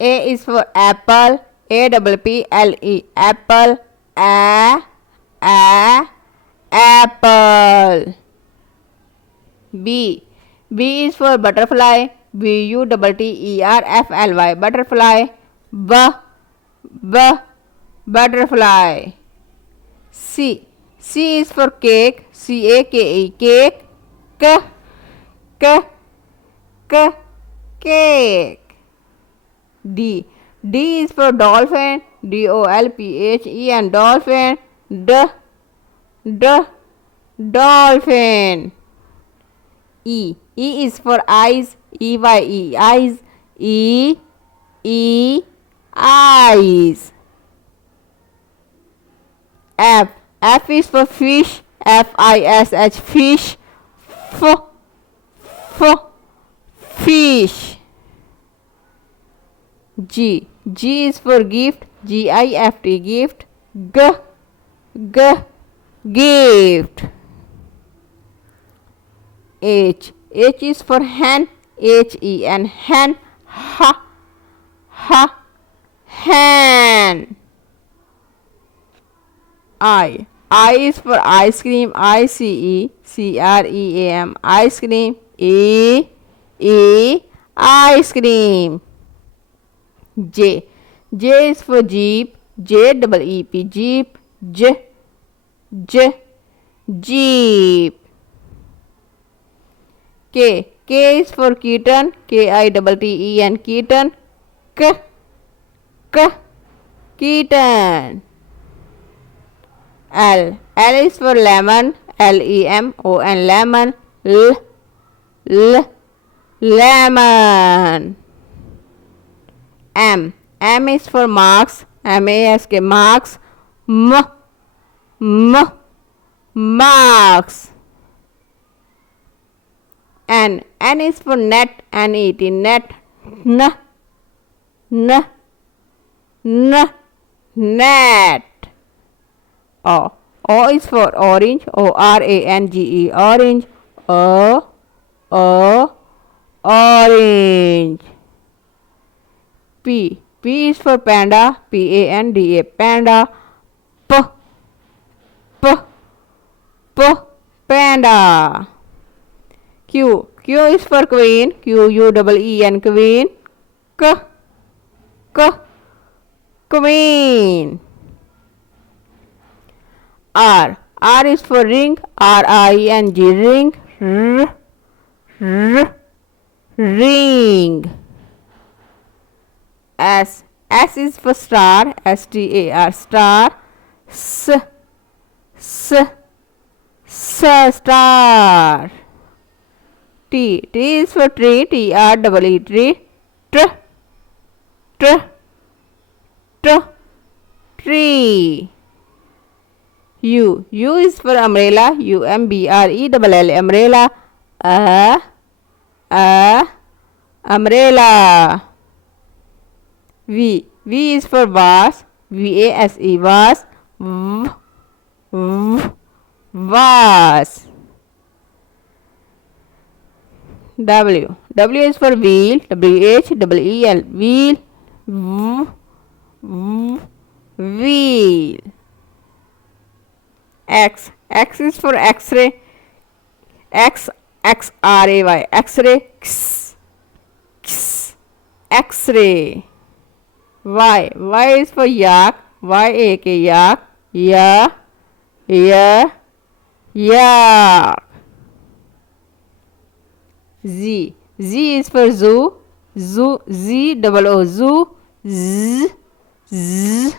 A is for apple. A-P-P-L-E. Apple. Apple. B. B is for butterfly. B-U-T-T-E-R-F-L-Y. Butterfly. Butterfly. C. C is for cake. C-A-K-E. Cake. Cake. D. D is for dolphin. D-O-L-P-H-E-N. Dolphin. Dolphin. E. E is for eyes. E-Y-E. Eyes. Eyes. F. F is for fish. F-I-S-H. Fish. Fish. G. G is for gift. G-I-F-T. Gift. Gift. H. H is for hen. H-E-N. Hen. Hen. I. I is for ice cream. I-C-E-C-R-E-A-M. Ice cream. Ice cream. J. J is for jeep. J-E-E-P. Jeep. Jeep. K. K is for kitten. K-I-T-T-E-N. Kitten. Kitten. L. L is for lemon. L-E-M-O-N. Lemon. Lemon. M. M is for marks. M-A-S-K. Marks. Marks. N. N is for net. N-E-T. Net. Net. O. O is for orange. O-R-A-N-G-E. Orange. Orange. P. P is for panda. P-A-N-D-A. Panda. Panda. Q. Q is for queen. Q-U-E-E-N. Queen. Queen. R. R is for ring. R-I-N-G. Ring. Ring. S. S is for star. S-T-A-R. Star. Star. T. T is for tree. T-R-E-E. Tree. Tree. U. U is for umbrella. U-M-B-R-E-L-L. Umbrella. Umbrella. V. V is for vase. V-A-S-E. Vase. Vase. W. W is for wheel. W-H-E-E-L. Wheel. Wheel. X. X is for X-ray. X-R-A-Y. X-ray. X-ray. Y. Y is for yak. Y-A-K. Yak. Yak. Z. Z is for zoo. Z-O-O. Zoo. Zoo.